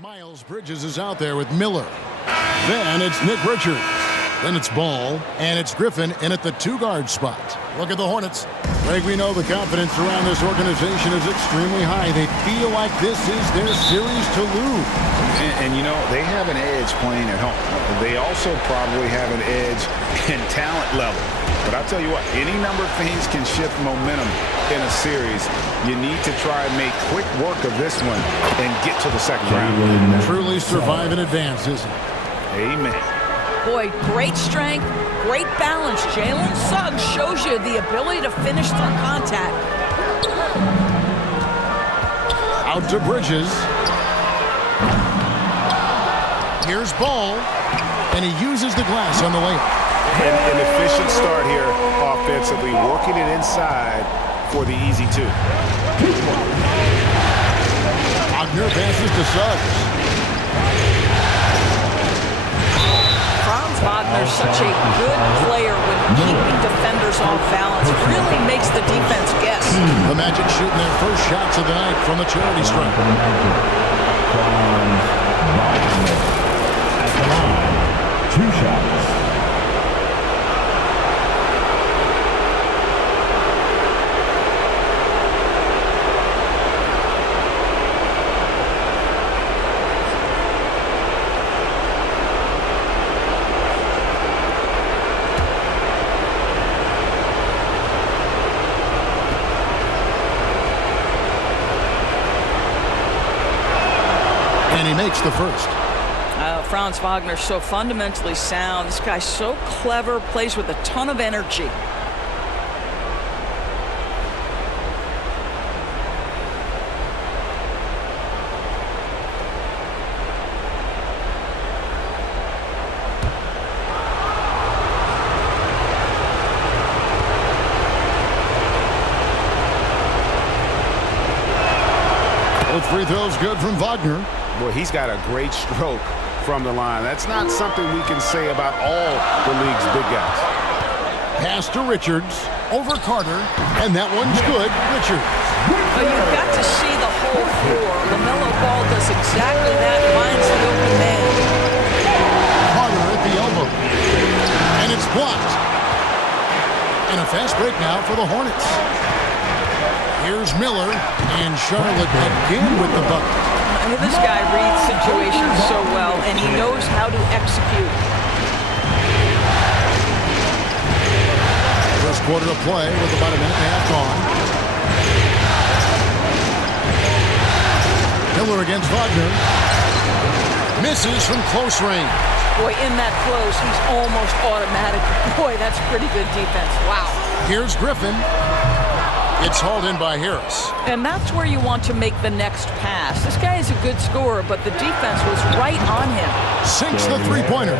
Miles Bridges is out there with Miller. Then it's Nick Richards. Then it's Ball, and it's Griffin in at the two-guard spot. Look at the Hornets. Greg, we know the confidence around this organization is extremely high. They feel like this is their series to lose. And you know, they have an edge playing at home. They also probably have an edge in talent level. But I'll tell you what, any number of things can shift momentum in a series. You need to try and make quick work of this one and get to the second round. Truly survive and advance, isn't it? Amen. Boy, great strength, great balance. Jalen Suggs shows you the ability to finish through contact. Out to Bridges. Here's Ball, and he uses the glass on the layup. An efficient start here offensively, working it inside for the easy two. Wagner passes to Suggs. Franz Wagner's such a good player when keeping defenders off balance. Really makes the defense guess. The Magic shooting their first shots of the night from the charity stripe. At the line, 2 shots. And he makes the first. Franz Wagner's so fundamentally sound. This guy's so clever, plays with a ton of energy. Both free throws good from Wagner. Boy, he's got a great stroke from the line. That's not something we can say about all the league's big guys. Pass to Richards, over Carter, and that one's good. Richards. But you've got to see the whole floor. LaMelo Ball does exactly that, finds the open man. Carter at the elbow. And it's blocked. And a fast break now for the Hornets. Here's Miller, and Charlotte again with the bucket. This guy reads situations so well, and he knows how to execute. First quarter of play with about a minute and a half gone. Miller against Wagner. Misses from close range. Boy, in that close, he's almost automatic. Boy, that's pretty good defense. Wow. Here's Griffin. It's hauled in by Harris. And that's where you want to make the next pass. This guy is a good scorer, but the defense was right on him. Sinks the three-pointer.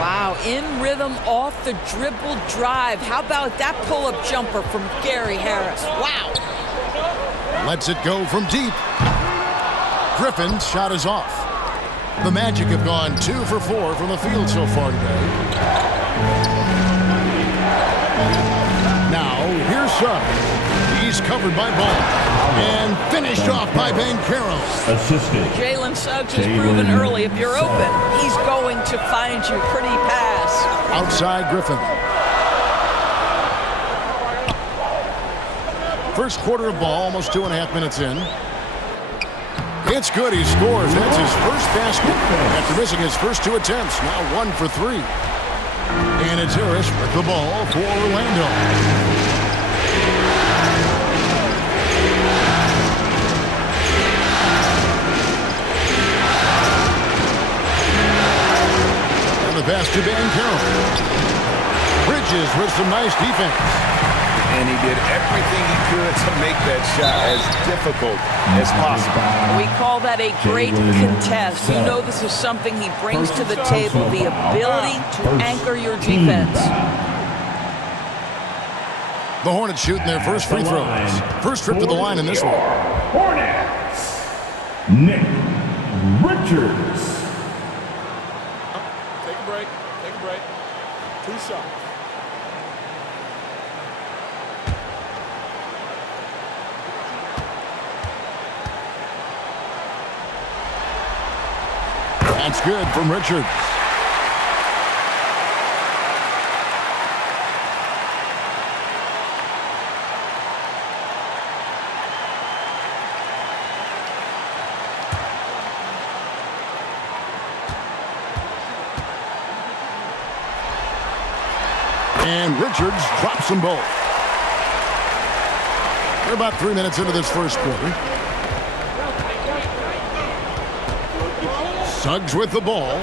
Wow, in rhythm, off the dribble drive. How about that pull-up jumper from Gary Harris? Wow. Lets it go from deep. Griffin's shot is off. The Magic have gone 2 for 4 from the field so far today. Now, here's Suggs. He's covered by Ball. And finished off by Banchero. Assisted. Jalen Suggs has proven early, if you're open, he's going to find you. Pretty pass. Outside Griffin. First quarter of ball, almost 2.5 minutes in. It's good, he scores. That's his first basket after missing his first 2 attempts. Now 1 for 3. And it's Harris with the ball for Orlando. And the pass to Banchero. Bridges with some nice defense. And he did everything he could to make that shot as difficult as possible. We call that a great contest. You know this is something he brings to the table, the ability to anchor your defense. The Hornets shooting their first free throws. First trip to the line in this one. Hornets. Nick Richards. Take a break. Take a break. 2 shots. That's good from Richards. And Richards drops them both. We're about 3 minutes into this first quarter. Suggs with the ball.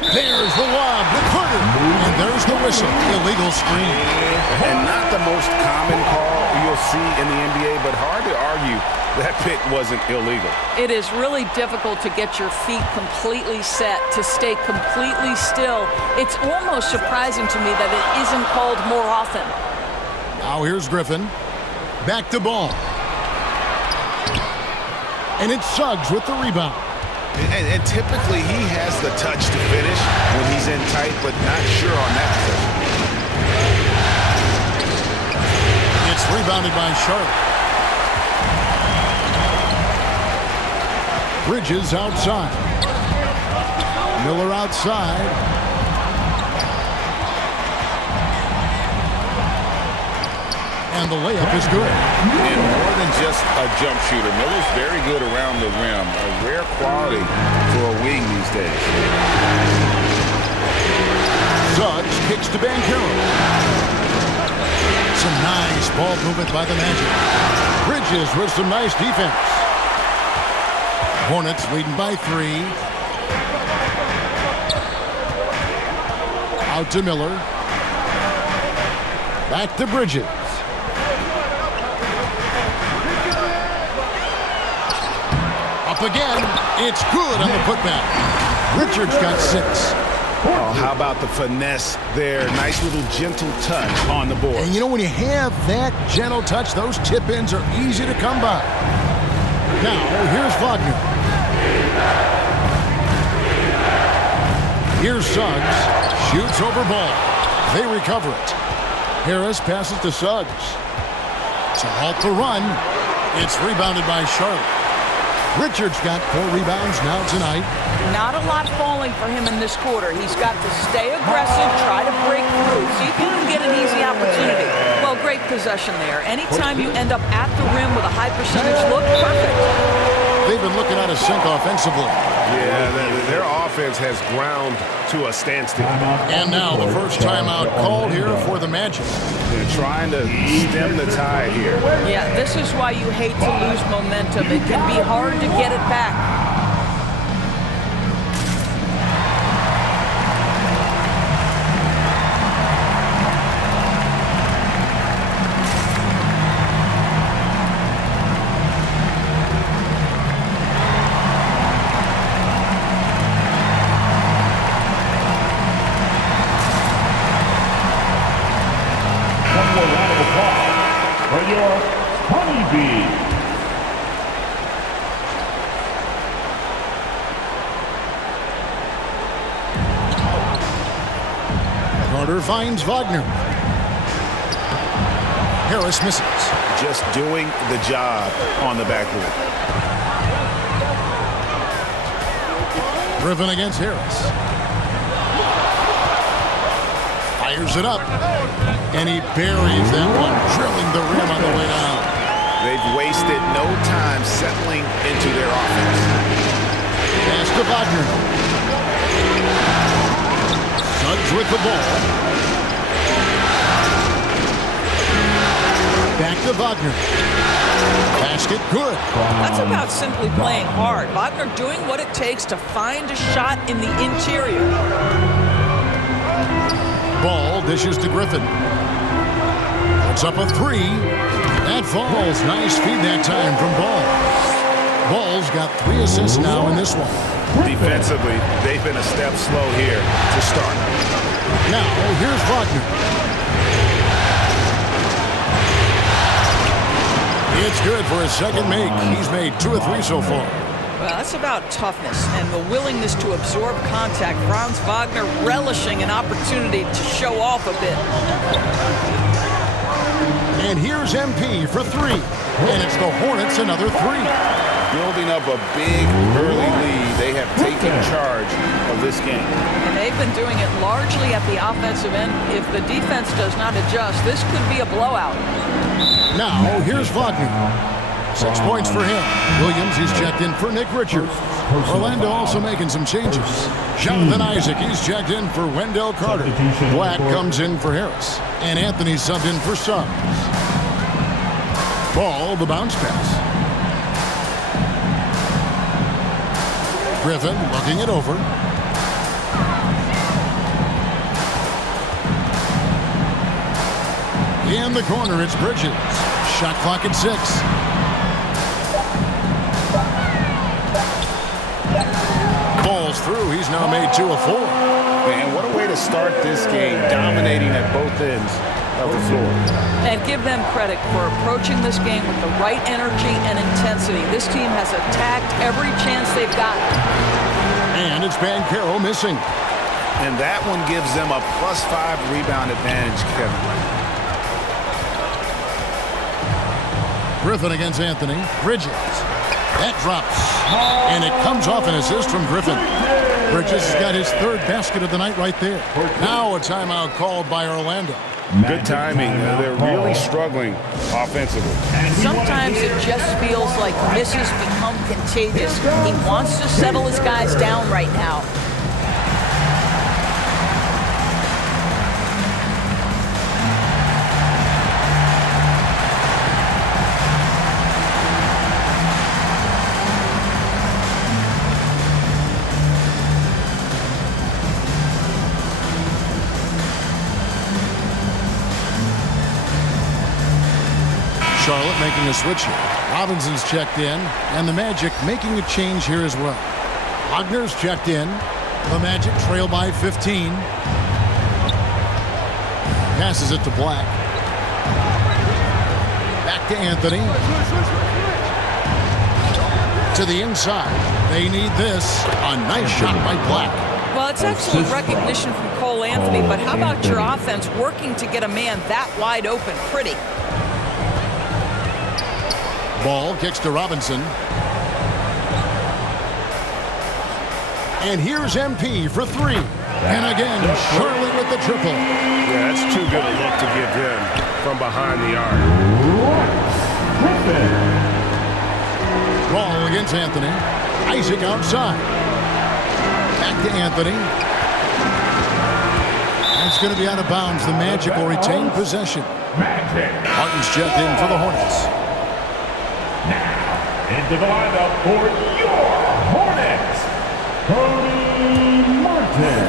There's the lob to Carter. And there's the whistle. Illegal screen. And not the most common call you'll see in the NBA, but hard to argue that pick wasn't illegal. It is really difficult to get your feet completely set, to stay completely still. It's almost surprising to me that it isn't called more often. Now here's Griffin. Back to ball. And it's Suggs with the rebound. And typically he has the touch to finish when he's in tight, but not sure on that possession. It's rebounded by Charlotte. Bridges outside. Miller outside. And the layup is good. And more than just a jump shooter, Miller's very good around the rim. A rare quality for a wing these days. Suggs kicks to Banchero. Some nice ball movement by the Magic. Bridges with some nice defense. Hornets leading by 3. Out to Miller. Back to Bridges. Up again. It's good on the putback. Richards got 6. Oh, how about the finesse there? Nice little gentle touch on the board. And you know, when you have that gentle touch, those tip-ins are easy to come by. Now, here's Wagner. Here's Suggs. Shoots over ball. They recover it. Harris passes to Suggs. To halt the run. It's rebounded by Charlotte. Richards got 4 rebounds now tonight. Not a lot falling for him in this quarter. He's got to stay aggressive, try to break through, see if you can get an easy opportunity. Well, great possession there. Anytime you end up at the rim with a high percentage look, perfect. They've been looking out of sync offensively. Yeah, their offense has ground to a standstill. And now the first timeout called here for the Magic. They're trying to stem the tide here. Yeah, this is why you hate to lose momentum. It can be hard to get it back. Carter finds Wagner. Harris misses. Just doing the job on the backboard. Griffin against Harris. Fires it up. And he buries that one, drilling the rim on the way down. They've wasted no time settling into their offense. Pass to Wagner. Suggs with the ball. Back to Wagner. Basket good. That's about simply playing hard. Wagner doing what it takes to find a shot in the interior. Ball dishes to Griffin. Puts up a 3. That falls. Nice feed that time from Ball. Ball's got 3 assists now in this one. Defensively, they've been a step slow here to start. Now, here's Wagner. It's good for his second make. He's made 2 of 3 so far. Well, that's about toughness and the willingness to absorb contact. Franz Wagner relishing an opportunity to show off a bit. And here's MP for three. And it's the Hornets another three. Building up a big early lead. They have taken charge of this game. And they've been doing it largely at the offensive end. If the defense does not adjust, this could be a blowout. Now, here's Wagner. 6 points for him. Williams, he's checked in for Nick Richards. Orlando also making some changes. Jonathan Isaac, he's checked in for Wendell Carter. Black comes in for Harris. And Anthony subbed in for Suggs. Ball, the bounce pass. Griffin looking it over. In the corner, it's Bridges. Shot clock at 6. Ball's through. He's now made 2 of 4. Man, what a way to start this game, dominating at both ends of the floor. And give them credit for approaching this game with the right energy and intensity. This team has attacked every chance they've gotten. And it's Banchero missing. And that one gives them a +5 rebound advantage, Kevin. Griffin against Anthony. Bridges. That drops. And it comes off an assist from Griffin. Bridges has got his 3rd basket of the night right there. Now a timeout called by Orlando. Good timing. They're really struggling offensively. Sometimes it just feels like misses become contagious. He wants to settle his guys down right now. Charlotte making a switch here. Robinson's checked in, and the Magic making a change here as well. Wagner's checked in. The Magic trail by 15. Passes it to Black. Back to Anthony. To the inside. They need this. A nice shot by Black. Well, it's excellent recognition from Cole Anthony, but how about your offense working to get a man that wide open? Pretty. Ball kicks to Robinson. And here's MP for 3. And again, Charlotte with the triple. Yeah, that's too good a look to give him from behind the arc. Ball against Anthony. Isaac outside. Back to Anthony. That's going to be out of bounds. The Magic will retain possession. Martin's checked in for the Hornets. Into the lineup for your Hornets, Cody Martin.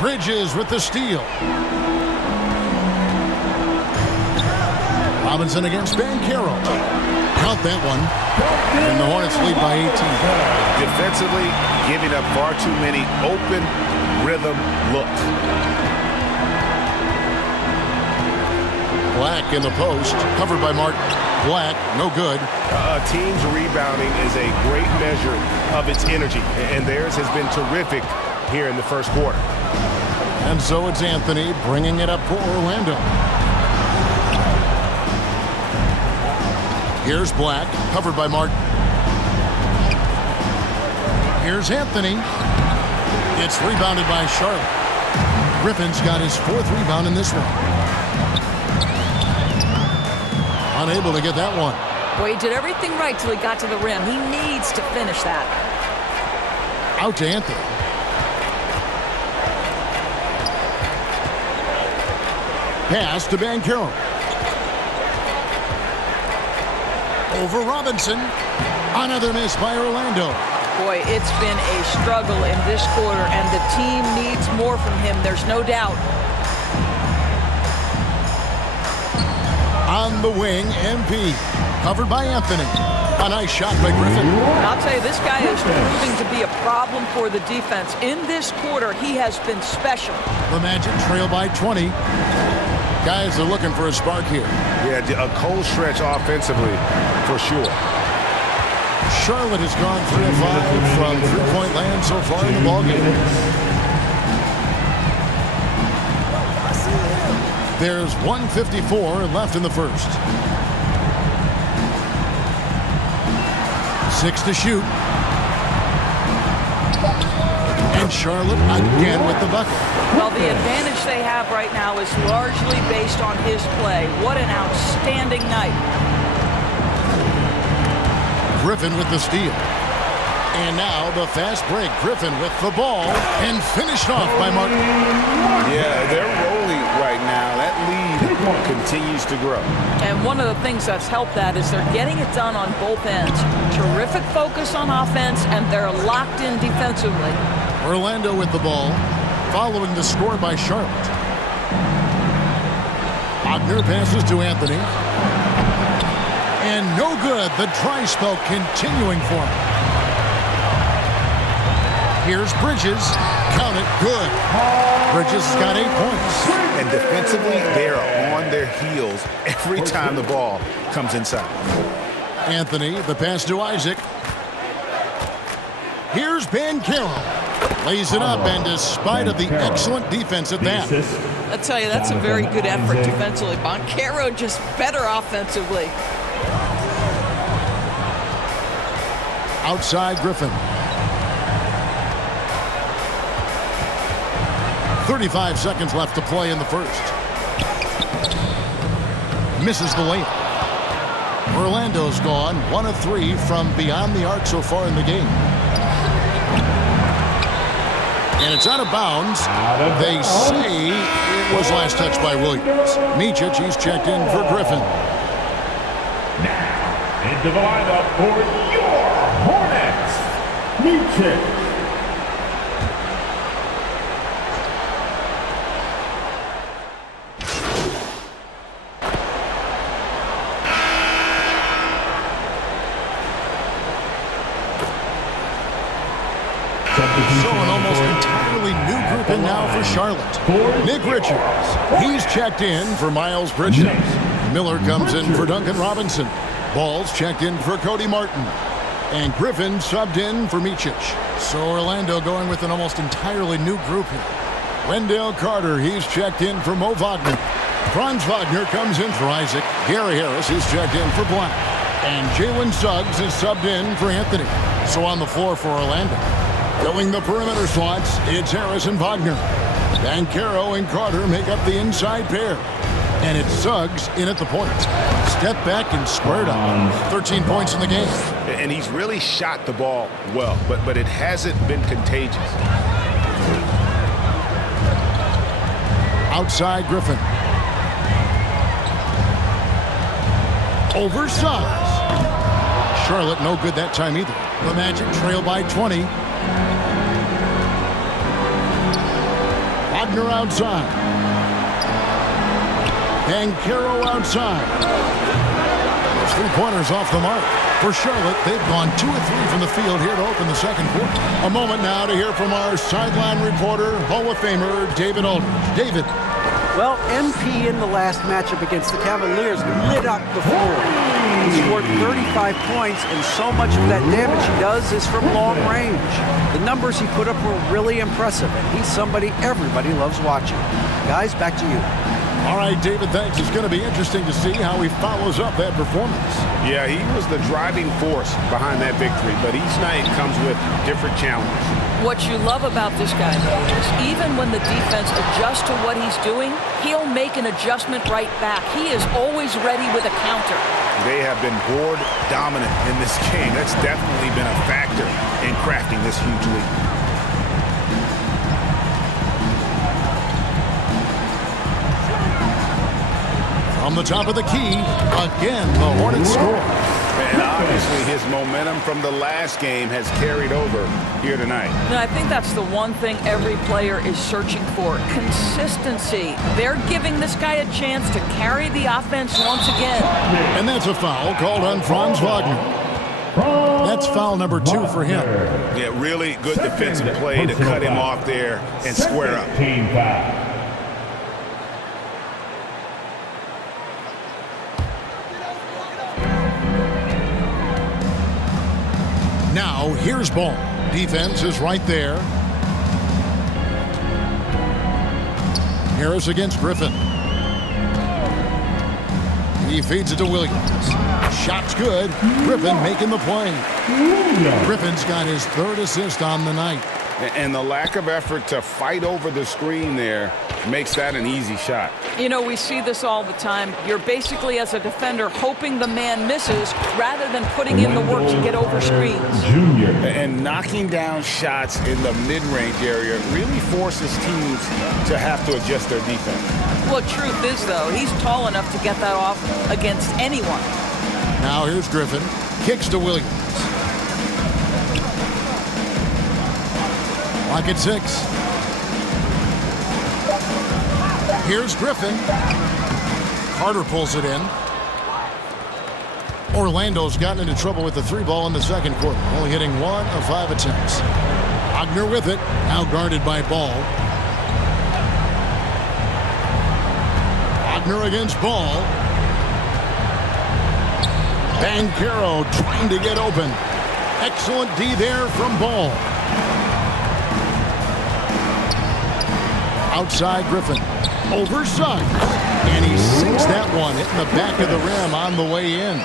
Bridges with the steal. Robinson against Banchero. Count that one. And the Hornets lead by 18. Defensively, giving up far too many open rhythm looks. Black in the post, covered by Martin. Black, no good. A team's rebounding is a great measure of its energy, and theirs has been terrific here in the first quarter. And so it's Anthony bringing it up for Orlando. Here's Black, covered by Martin. Here's Anthony. It's rebounded by Charlotte. Griffin's got his 4th rebound in this one. Unable to get that one. Well, he did everything right till he got to the rim. He needs to finish that. Out to Anthony. Pass to Banchero. Over Robinson. Another miss by Orlando. Boy, it's been a struggle in this quarter, and the team needs more from him. There's no doubt. On the wing, MP. Covered by Anthony. A nice shot by Griffin. I'll tell you, this guy is proving to be a problem for the defense. In this quarter, he has been special. The Magic trail by 20. Guys are looking for a spark here. Yeah, a cold stretch offensively, for sure. Charlotte has gone 3 of 5 from three-point land so far in the ballgame. There's 1:54 left in the first. 6 to shoot. And Charlotte again with the bucket. Well, the advantage they have right now is largely based on his play. What an outstanding night. Griffin with the steal. And now the fast break. Griffin with the ball and finished off by Martin. Yeah, they're rolling right now. That lead continues to grow. And one of the things that's helped that is they're getting it done on both ends. Terrific focus on offense, and they're locked in defensively. Orlando with the ball, following the score by Charlotte. Wagner passes to Anthony. And no good. The dry spell continuing for him. Here's Bridges. Count it. Good. Bridges has got 8 points. And defensively, they are on their heels every time the ball comes inside. Anthony, the pass to Isaac. Here's Banchero. Lays it up, and despite of the excellent defense at that. I tell you, that's a very good effort defensively. Banchero just better offensively. Outside Griffin. 35 seconds left to play in the first. Misses the layup. Orlando's gone 1 of 3 from beyond the arc so far in the game. And it's out of bounds. They say it was last touched by Williams. Micic, he's checked in for Griffin. Now, into the lineup for your Hornets, Micic. So an almost entirely new group in now for Charlotte. Nick Richards, he's checked in for Miles Bridges. Miller comes in for Duncan Robinson. Ball's checked in for Cody Martin. And Griffin subbed in for Micic. So Orlando going with an almost entirely new group here. Wendell Carter, he's checked in for Mo Wagner. Franz Wagner comes in for Isaac. Gary Harris, he's checked in for Black. And Jalen Suggs is subbed in for Anthony. So on the floor for Orlando. Filling the perimeter slots, it's Harris and Wagner. Banchero and Carter make up the inside pair. And it's Suggs in at the point. Step back and squared up. 13 points in the game. And he's really shot the ball well, but it hasn't been contagious. Outside Griffin. Over Suggs. Charlotte no good that time either. The Magic trail by 20. Wagner outside. Banchero outside. Those 3-pointers off the mark. For Charlotte, they've gone 2 of 3 from the field here to open the second quarter. A moment now to hear from our sideline reporter, Hall of Famer David Aldridge. David. Well, MP in the last matchup against the Cavaliers lit up the floor. He scored 35 points, and so much of that damage he does is from long range. The numbers he put up were really impressive, and he's somebody everybody loves watching. Guys, back to you. All right, David, thanks. It's going to be interesting to see how he follows up that performance. Yeah, he was the driving force behind that victory, but each night comes with different challenges. What you love about this guy, though, is even when the defense adjusts to what he's doing, he'll make an adjustment right back. He is always ready with a counter. They have been board dominant in this game. That's definitely been a factor in crafting this huge lead. From the top of the key, again, the Hornets score. And obviously his momentum from the last game has carried over here tonight. And I think that's the one thing every player is searching for, consistency. They're giving this guy a chance to carry the offense once again. And that's a foul called on Franz Wagner. That's foul number 2 for him. Yeah, really good defensive play to cut him off there and square up. Team foul. Now, here's ball. Defense is right there. Harris against Griffin. He feeds it to Williams. Shot's good. Griffin making the play. Griffin's got his 3rd assist on the night. And the lack of effort to fight over the screen there makes that an easy shot. You know, we see this all the time. You're basically, as a defender, hoping the man misses rather than putting in the work to get over screens. And knocking down shots in the mid-range area really forces teams to have to adjust their defense. Well, truth is, though, he's tall enough to get that off against anyone. Now here's Griffin. Kicks to Williams. Lock at 6. Here's Griffin. Carter pulls it in. Orlando's gotten into trouble with the 3-ball in the second quarter, only hitting 1 of 5 attempts. Wagner with it, now guarded by Ball. Wagner against Ball. Banchero trying to get open. Excellent D there from Ball. Outside Griffin. Over Suggs. And he sinks that one, hitting the back of the rim on the way in.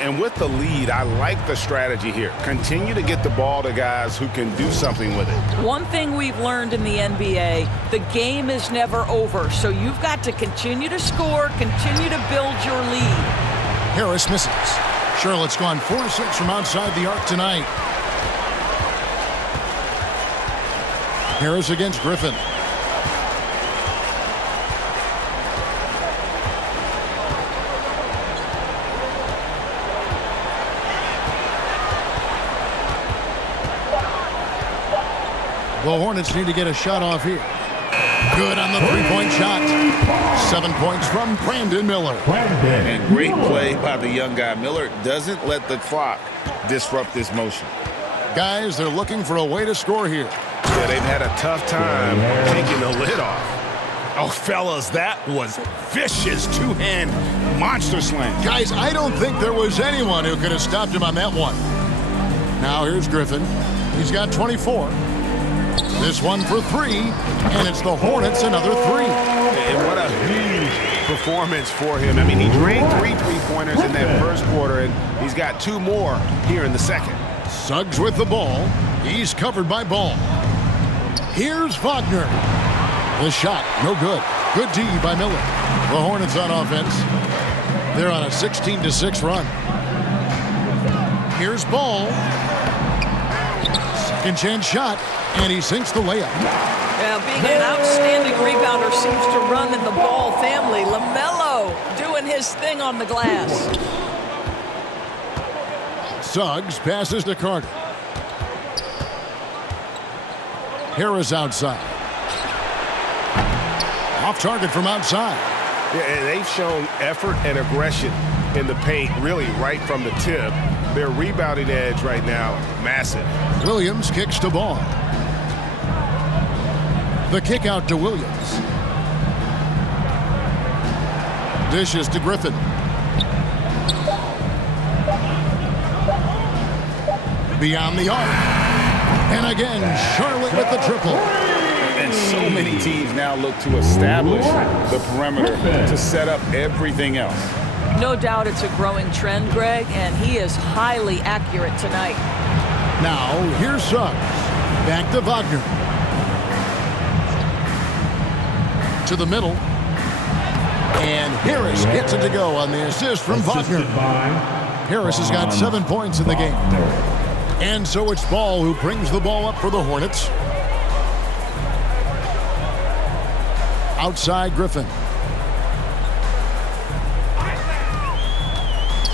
And with the lead, I like the strategy here. Continue to get the ball to guys who can do something with it. One thing we've learned in the NBA, the game is never over. So you've got to continue to score, continue to build your lead. Harris misses. Charlotte's gone 4-6 from outside the arc tonight. Harris against Griffin. The Hornets need to get a shot off here. Good on the 3-point shot. 7 points from Brandon Miller. And great play by the young guy. Miller doesn't let the clock disrupt this motion. Guys, they're looking for a way to score here. Yeah, they've had a tough time taking the lid off. Oh, fellas, that was vicious two-hand monster slam. Guys, I don't think there was anyone who could have stopped him on that one. Now here's Griffin. He's got 24. This one for 3, and it's the Hornets another 3. And what a huge performance for him. I mean, he drained 3 3-pointers in that first quarter, and he's got 2 more here in the second. Suggs with the ball. He's covered by Ball. Here's Wagner. The shot, no good. Good D by Miller. The Hornets on offense. They're on a 16-6 run. Here's Ball. Second chance shot, and he sinks the layup. Yeah, being an outstanding rebounder seems to run in the Ball family. LaMelo doing his thing on the glass. Suggs passes to Carter. Harris outside. Off target from outside. Yeah, and they've shown effort and aggression in the paint, really right from the tip. Their rebounding edge right now, massive. Williams kicks to Ball. The kick out to Williams. Dishes to Griffin. Beyond the arc. And again, Charlotte with the triple. And so many teams now look to establish the perimeter to set up everything else. No doubt it's a growing trend, Greg, and he is highly accurate tonight. Now, here's Suggs. Back to Wagner. To the middle. And Harris gets it to go on the assist from Wagner. Harris has got 7 points in the game. And so it's Ball who brings the ball up for the Hornets. Outside Griffin.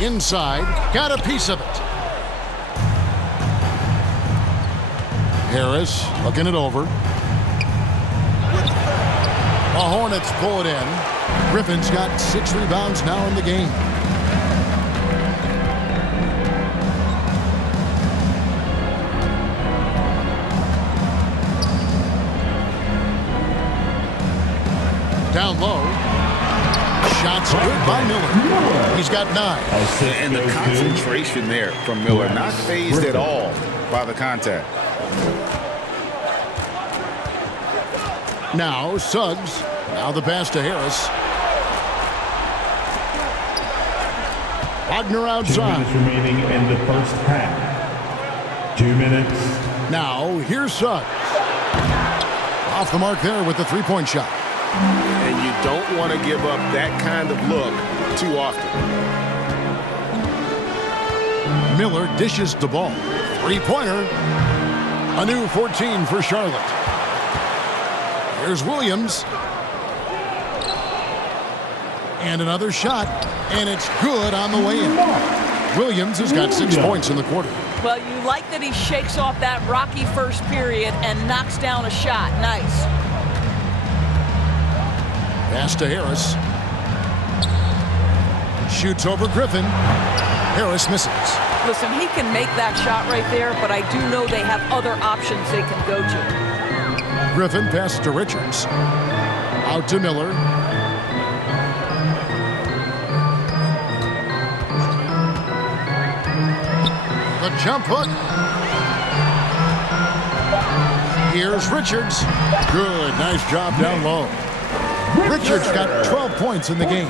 Inside, got a piece of it. Harris looking it over. The Hornets pull it in. Griffin's got 6 rebounds now in the game. Down low. Shots good by Miller. He's got 9. And the concentration there from Miller, not phased at all by the contact. Now Suggs. Now the pass to Harris. Wagner 2 outside. minutes remaining in the first half. 2 minutes. Now, here's Suggs. Off the mark there with the three-point shot. And you don't want to give up that kind of look too often. Miller dishes the ball. Three-pointer. A new 14 for Charlotte. Here's Williams. And another shot. And it's good on the way in. Williams has got 6 points in the quarter. Well, you like that he shakes off that rocky first period and knocks down a shot. Nice. Pass to Harris. Shoots over Griffin. Harris misses. Listen, he can make that shot right there, but I do know they have other options they can go to. Griffin passes to Richards. Out to Miller. The jump hook. Here's Richards. Good. Nice job down low. Richards got 12 points in the game.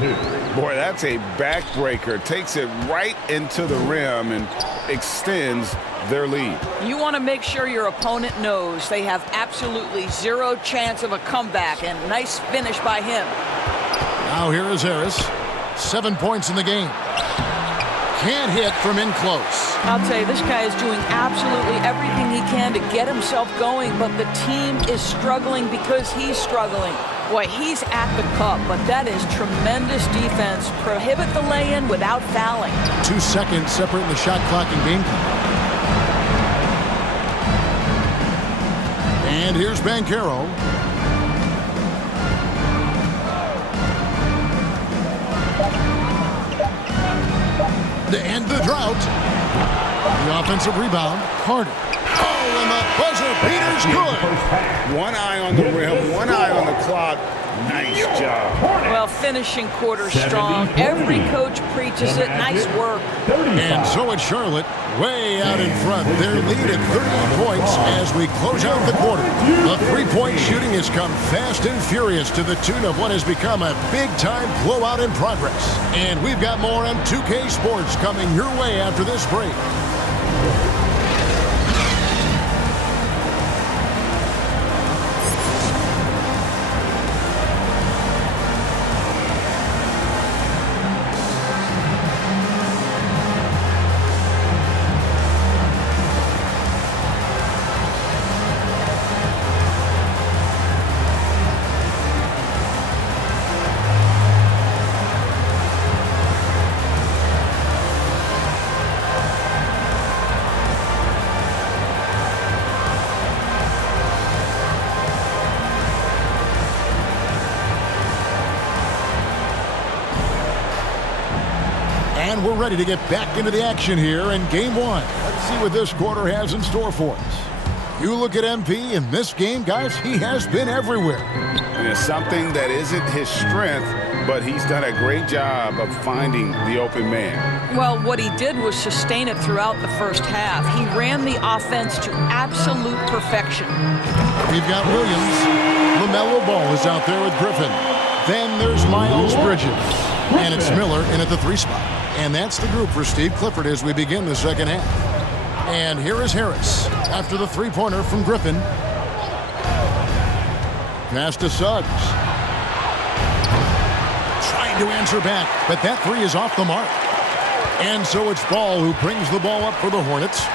Boy, that's a backbreaker. Takes it right into the rim and extends their lead. You want to make sure your opponent knows they have absolutely zero chance of a comeback, and nice finish by him. Now here is Harris. 7 points in the game. Can't hit from in close. I'll tell you, this guy is doing absolutely everything he can to get himself going, but the team is struggling because he's struggling. Boy, he's at the cup, but that is tremendous defense. Prohibit the lay-in without fouling. 2 seconds separating the shot clock and game clock. And here's Banchero. To end the drought. The offensive rebound, Carter. Oh, and the buzzer beater's good. One eye on the rim, one eye on the clock. Nice job. Well, finishing quarter strong. Every coach preaches it. Nice work. And so it's Charlotte way out in front. Their lead at 30 points as we close out the quarter. The three-point shooting has come fast and furious to the tune of what has become a big-time blowout in progress. And we've got more M2K Sports coming your way after this break. And we're ready to get back into the action here in Game 1. Let's see what this quarter has in store for us. You look at MP in this game, guys, he has been everywhere. And it's something that isn't his strength, but he's done a great job of finding the open man. Well, what he did was sustain it throughout the first half. He ran the offense to absolute perfection. We've got Williams. LaMelo Ball is out there with Griffin. Then there's Miles Bridges. And it's Miller in at the 3 spot. And that's the group for Steve Clifford as we begin the second half. And here is Harris after the three-pointer from Griffin. Pass to Suggs. Trying to answer back, but that three is off the mark. And so it's Ball who brings the ball up for the Hornets.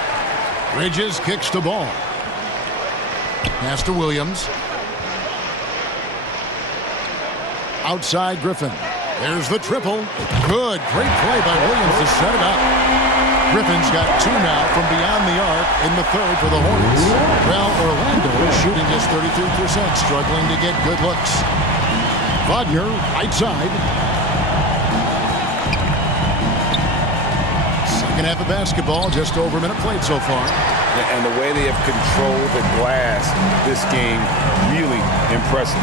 Bridges kicks the ball. Pass to Williams. Outside Griffin. There's the triple. Good. Great play by Williams to set it up. Griffin's got 2 now from beyond the arc in the third for the Hornets. Well, Orlando is shooting just 33%, struggling to get good looks. Wagner, right side. Second half of basketball, just over a minute played so far. And the way they have controlled the glass this game, really impressive.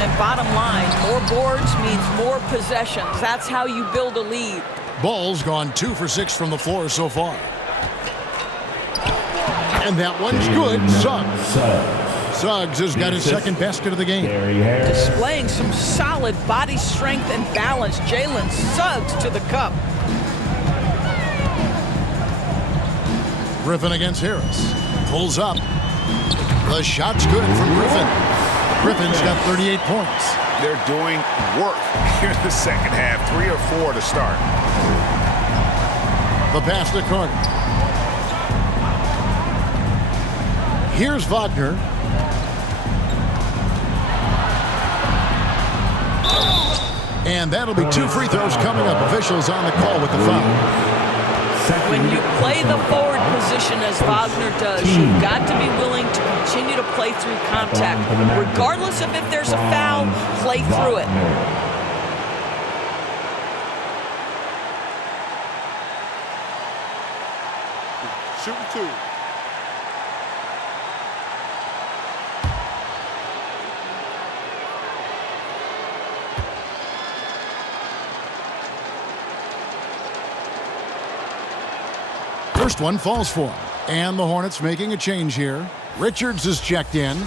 And bottom line, more boards means more possessions. That's how you build a lead. Ball's gone 2 for 6 from the floor so far. And that one's good. Suggs has got his second basket of the game. Displaying some solid body strength and balance. Jalen Suggs to the cup. Griffin against Harris. Pulls up. The shot's good from Griffin. Griffin's got 38 points. They're doing work here in the second half. 3 or 4 to start. The pass to Carter. Here's Wagner. And that'll be 2 free throws coming up. Officials on the call with the foul. When you play the forward position as Wagner does, you've got to be willing to continue to play through contact. Regardless of if there's a foul, play through it. Shooting 2. First one falls for him. And the Hornets making a change here. Richards is checked in.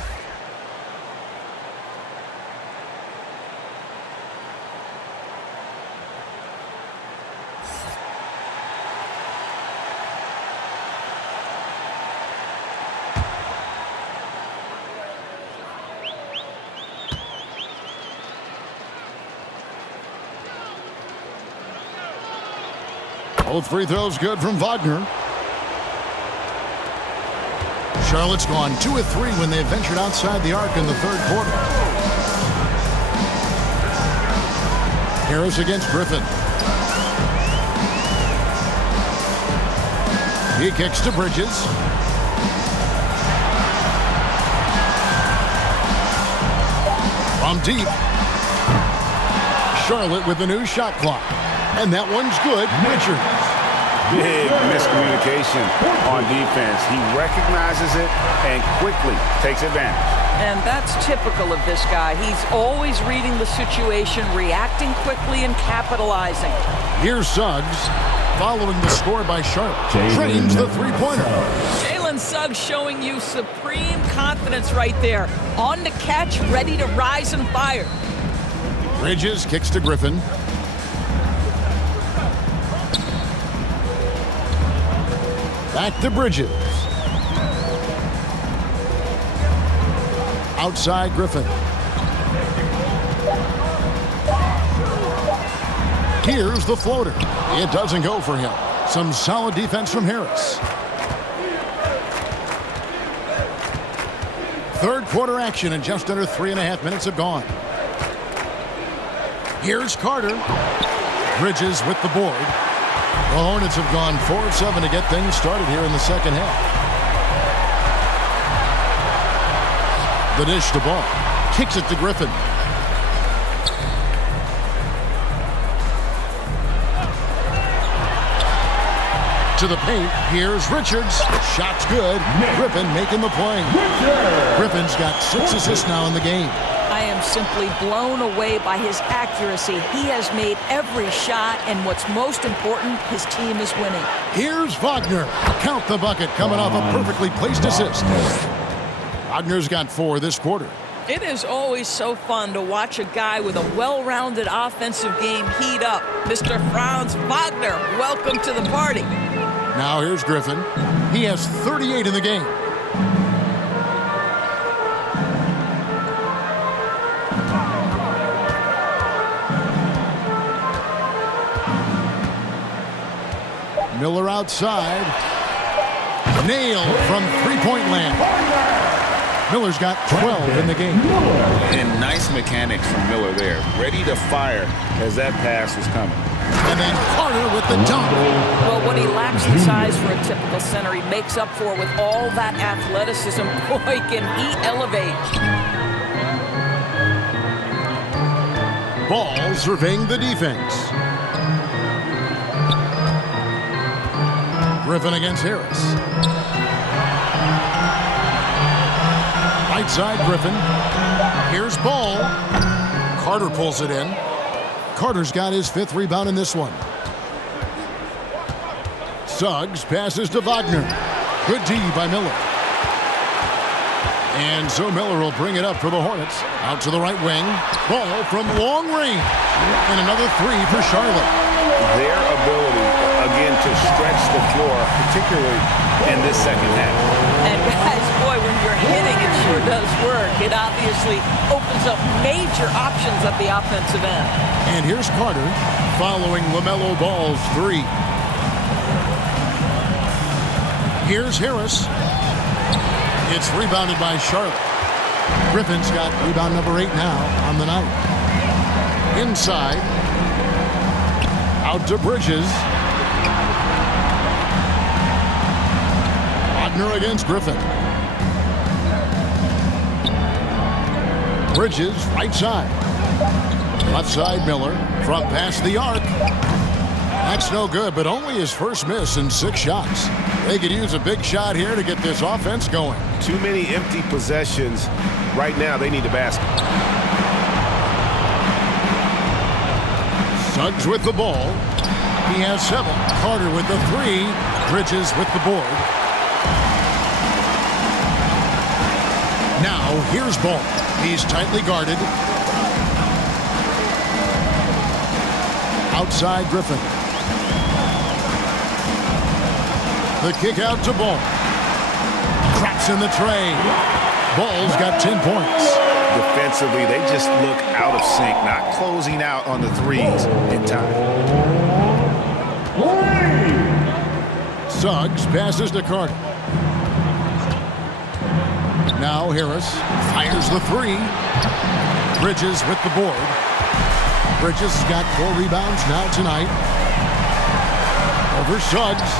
Both free throws good from Wagner. Charlotte's gone 2 of 3 when they ventured outside the arc in the third quarter. Harris against Griffin. He kicks to Bridges. From deep. Charlotte with the new shot clock. And that one's good. Richards. Big miscommunication on defense. He recognizes it and quickly takes advantage. And that's typical of this guy. He's always reading the situation, reacting quickly, and capitalizing. Here's Suggs, following the score by Charlotte. Trains the three-pointer. Jalen Suggs showing you supreme confidence right there. On the catch, ready to rise and fire. Bridges kicks to Griffin. Back to Bridges. Outside Griffin. Here's the floater. It doesn't go for him. Some solid defense from Harris. Third quarter action and just under 3.5 minutes have gone. Here's Carter. Bridges with the board. The Hornets have gone 4 of 7 to get things started here in the second half. The dish to Ball. Kicks it to Griffin. To the paint. Here's Richards. Shot's good. Griffin making the play. Griffin's got 6 assists now in the game. I am simply blown away by his accuracy. He has made every shot, and what's most important, his team is winning. Here's Wagner. Count the bucket coming off a perfectly placed assist. Wagner's got 4 this quarter. It is always so fun to watch a guy with a well-rounded offensive game heat up. Mr. Franz Wagner, welcome to the party. Now here's Griffin. He has 38 in the game. Miller outside. Nailed from three-point land. Miller's got 12 in the game. And nice mechanics from Miller there. Ready to fire as that pass was coming. And then Carter with the dunk. Well, what he lacks in size for a typical center, he makes up for with all that athleticism. Boy, can he elevate. Ball surveying the defense. Griffin against Harris. Right side Griffin. Here's Ball. Carter pulls it in. Carter's got his 5th rebound in this one. Suggs passes to Wagner. Good D by Miller. And so Miller will bring it up for the Hornets. Out to the right wing. Ball from long range. And another 3 for Charlotte. Their ability again, to stretch the floor, particularly in this second half. And guys, boy, when you're hitting, it sure does work. It obviously opens up major options at the offensive end. And here's Carter following LaMelo Ball's three. Here's Harris. It's rebounded by Charlotte. Griffin's got rebound number 8 now on the night. Inside. Out to Bridges. Wagner against Griffin. Bridges, right side. Left side, Miller. From past the arc. That's no good, but only his first miss in 6 shots. They could use a big shot here to get this offense going. Too many empty possessions. Right now, they need a basket. Suggs with the ball. He has 7. Carter with the 3. Bridges with the board. Now, here's Ball. He's tightly guarded. Outside Griffin. The kick out to Ball. Drops in the tray. Ball's got 10 points. Defensively, they just look out of sync, not closing out on the threes in time. Suggs passes to Carter. Now Harris fires the 3. Bridges with the board. Bridges has got 4 rebounds now tonight. Over Suggs.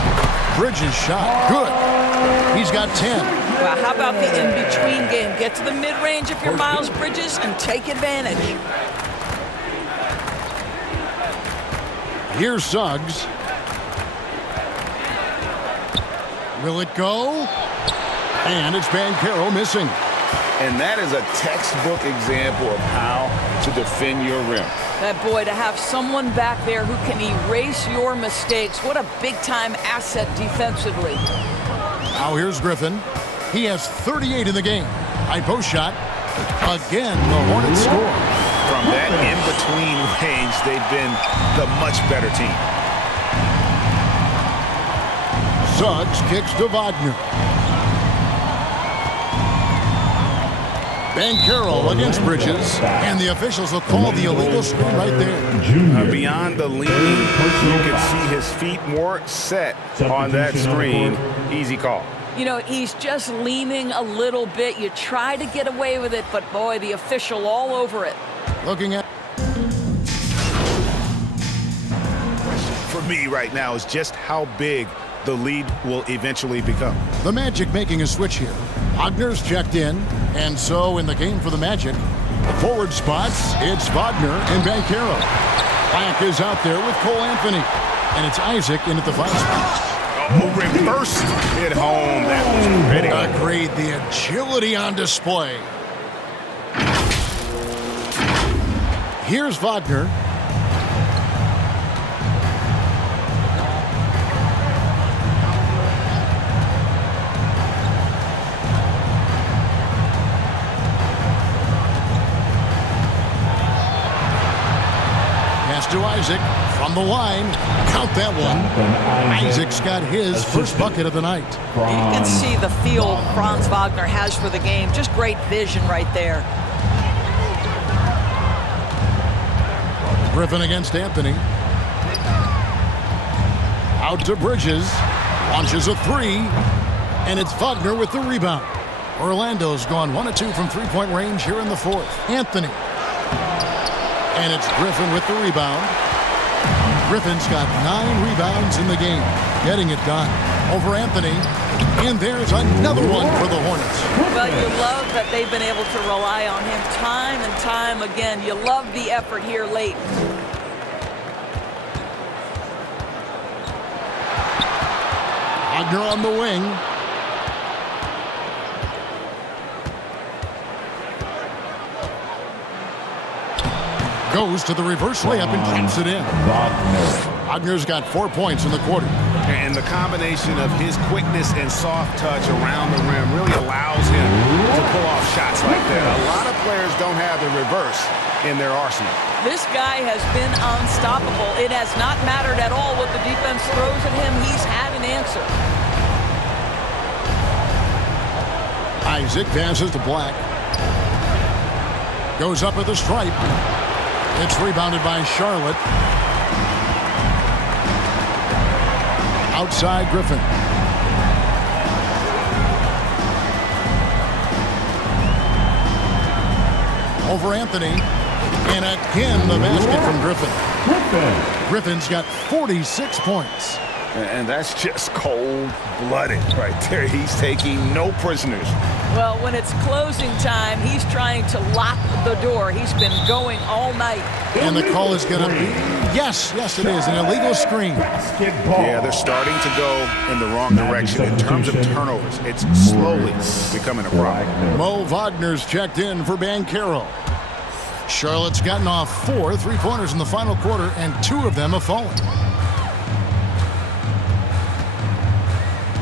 Bridges shot. Good. He's got 10. Well, how about the in-between game? Get to the mid-range if you're Miles Bridges and take advantage. Here's Suggs. Will it go? And it's Banchero missing. And that is a textbook example of how to defend your rim. That boy, to have someone back there who can erase your mistakes, what a big-time asset defensively. Now here's Griffin. He has 38 in the game. High post shot. Again, the Hornets score. From that in-between range, they've been the much better team. Suggs kicks to Wagner. Banchero against Bridges. And the officials will call the illegal screen right there. Beyond the leaning, you can see his feet more set on that screen. Easy call. You know, he's just leaning a little bit. You try to get away with it, but boy, the official all over it. Looking at For me right now is just how big the lead will eventually become. the Magic making a switch here. Wagner's checked in. And so in the game for the Magic, the forward spots, it's Wagner and Banchero. Black is out there with Cole Anthony. And it's Isaac in at the 5 spot. Oh, reversed it home. That was pretty. Agreed. The agility on display. Here's Wagner. Pass to Isaac from the line. Count that one. Isaac's got his first bucket of the night. You can see the feel Franz Wagner has for the game. Just great vision right there. Griffin against Anthony. Out to Bridges. Launches a 3. And it's Wagner with the rebound. Orlando's gone 1 of 2 from 3-point range here in the 4th. Anthony. And it's Griffin with the rebound. Griffin's got 9 rebounds in the game. Getting it done. Over Anthony. And there's another one for the Hornets. Well, you love that they've been able to rely on him time and time again. You love the effort here late. Wagner on the wing. Goes to the reverse layup and drops it in. Wagner's got 4 points in the quarter. And the combination of his quickness and soft touch around the rim really allows him to pull off shots like that. A lot of players don't have the reverse in their arsenal. This guy has been unstoppable. It has not mattered at all what the defense throws at him. He's had an answer. Isaac passes to Black. Goes up at the stripe. It's rebounded by Charlotte. Outside Griffin. Over Anthony. And again, the basket from Griffin. Griffin's got 46 points. And that's just cold-blooded right there. He's taking no prisoners. Well, when it's closing time, he's trying to lock the door. He's been going all night. And the call is going to be, yes, it is, an illegal screen. Yeah, they're starting to go in the wrong direction in terms of turnovers. It's slowly becoming a problem. Mo Wagner's checked in for Banchero. Charlotte's gotten off 4 3-pointers in the final quarter, and 2 of them have fallen.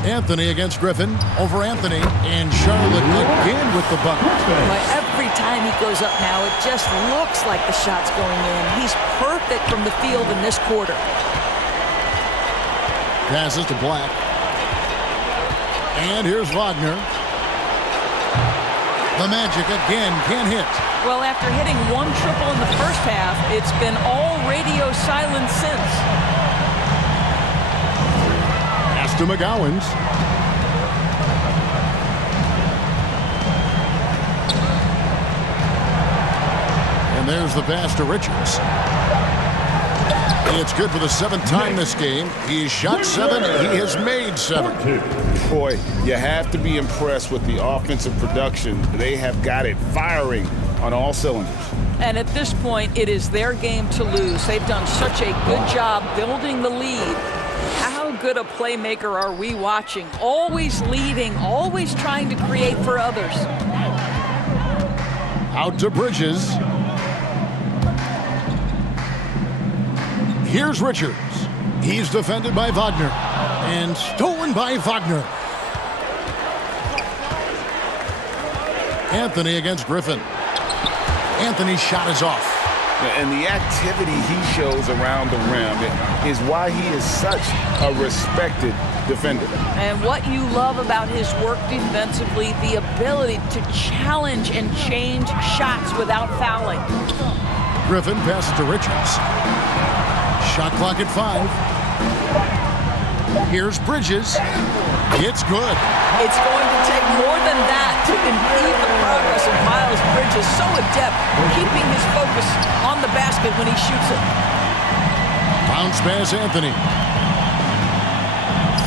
Anthony against Griffin. Over Anthony. And Charlotte again with the bucket. Well, every time he goes up now, it just looks like the shot's going in. He's perfect from the field in this quarter. Passes to Black. And here's Wagner. The Magic again can't hit. Well, after hitting 1 triple in the first half, it's been all radio silence since. To McGowans. And there's the pass to Richards. It's good for the 7th time this game. He's shot 7. He has made 7. Boy, you have to be impressed with the offensive production. They have got it firing on all cylinders. And at this point, it is their game to lose. They've done such a good job building the lead. How good a playmaker are we watching? Always leading, always trying to create for others. Out to Bridges. Here's Richards. He's defended by Wagner. And stolen by Wagner. Anthony against Griffin. Anthony's shot is off. And the activity he shows around the rim is why he is such a respected defender. And what you love about his work defensively, the ability to challenge and change shots without fouling. Griffin passes to Richards. Shot clock at 5. Here's Bridges. It's good. It's going to take more than that to impede the progress of Miles Bridges. So adept, keeping his focus on the basket when he shoots it. Bounce pass Anthony.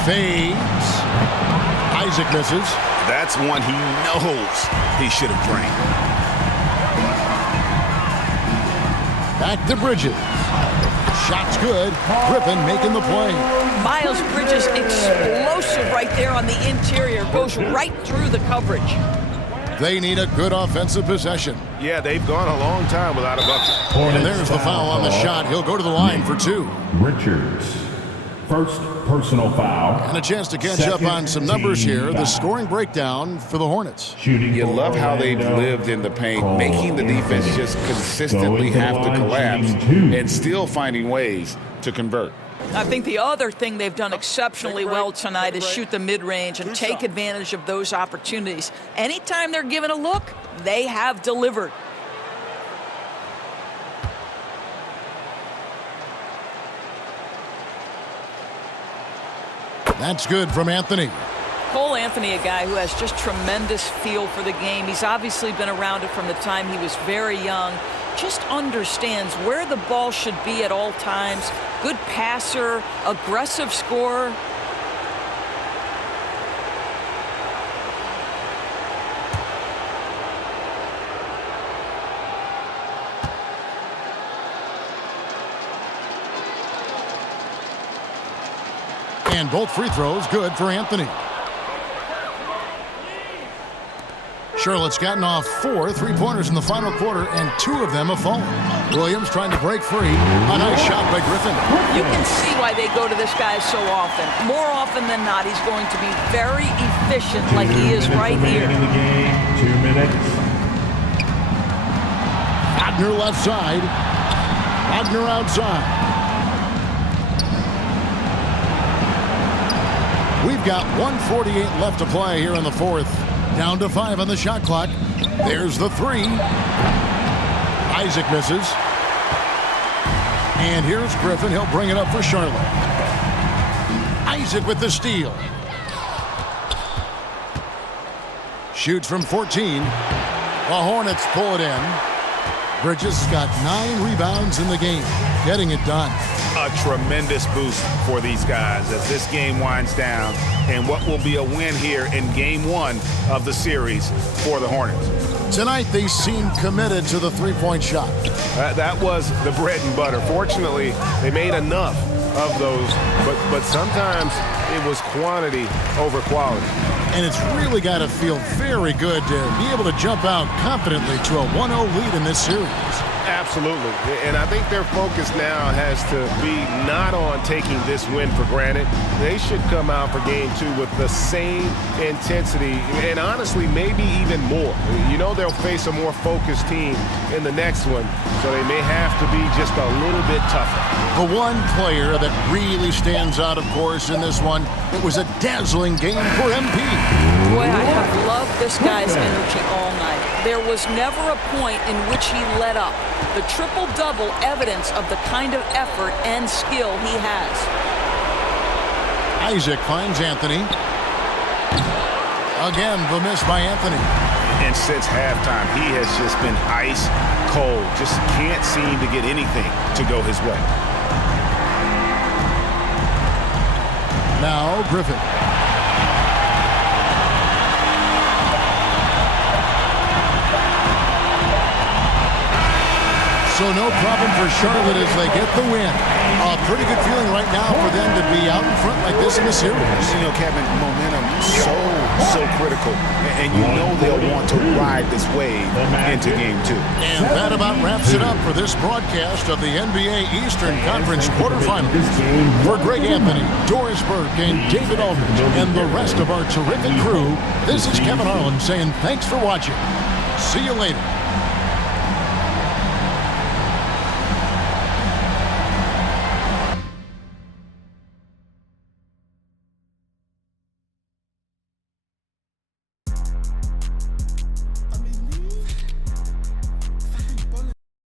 Fades. Isaac misses. That's one he knows he should have drained. Back to Bridges. Shot's good. Griffin making the play. Miles Bridges explosive right there on the interior. Goes right through the coverage. They need a good offensive possession. Yeah, they've gone a long time without a bucket. And there's the foul on the shot. He'll go to the line for 2. Richards. First personal foul. And a chance to catch up on some numbers here. The scoring breakdown for the Hornets. You love how they've lived in the paint, making the defense just consistently have to collapse and still finding ways to convert. I think the other thing they've done exceptionally well tonight is shoot the mid-range and take advantage of those opportunities. Anytime they're given a look, they have delivered. That's good from Anthony. Cole Anthony, a guy who has just tremendous feel for the game. He's obviously been around it from the time he was very young. Just understands where the ball should be at all times. Good passer, aggressive scorer. And both free throws good for Anthony. Charlotte's gotten off 4 3-pointers in the final quarter, and 2 of them have fallen. Williams trying to break free. A nice shot by Griffin. You can see why they go to this guy so often. More often than not, he's going to be very efficient like he is right here. In the game, 2 minutes. Wagner left side. Wagner outside. We've got 1:48 left to play here in the fourth. Down to 5 on the shot clock. There's the 3. Isaac misses. And here's Griffin. He'll bring it up for Charlotte. Isaac with the steal. Shoots from 14. The Hornets pull it in. Bridges got 9 rebounds in the game, getting it done. A tremendous boost for these guys as this game winds down, and what will be a win here in game 1 of the series for the Hornets. Tonight, they seem committed to the three-point shot. That was the bread and butter. Fortunately, they made enough of those, but sometimes it was quantity over quality. And it's really got to feel very good to be able to jump out confidently to a 1-0 lead in this series. Absolutely. And I think their focus now has to be not on taking this win for granted. They should come out for game 2 with the same intensity and honestly maybe even more. You know they'll face a more focused team in the next one, so they may have to be just a little bit tougher. The one player that really stands out, of course, in this one, it was a dazzling game for MP. Boy, I have loved this guy's energy all night. There was never a point in which he let up. The triple-double evidence of the kind of effort and skill he has. Isaac finds Anthony. Again, the miss by Anthony. And since halftime, he has just been ice cold. Just can't seem to get anything to go his way. Now Griffin. So no problem for Charlotte as they get the win. A pretty good feeling right now for them to be out in front like this in the series. You know, Kevin, momentum so critical. And you know they'll want to ride this wave into game 2. And that about wraps it up for this broadcast of the NBA Eastern Conference quarterfinals. For Greg Anthony, Doris Burke, and David Aldridge, and the rest of our terrific crew, this is Kevin Harlan saying thanks for watching. See you later.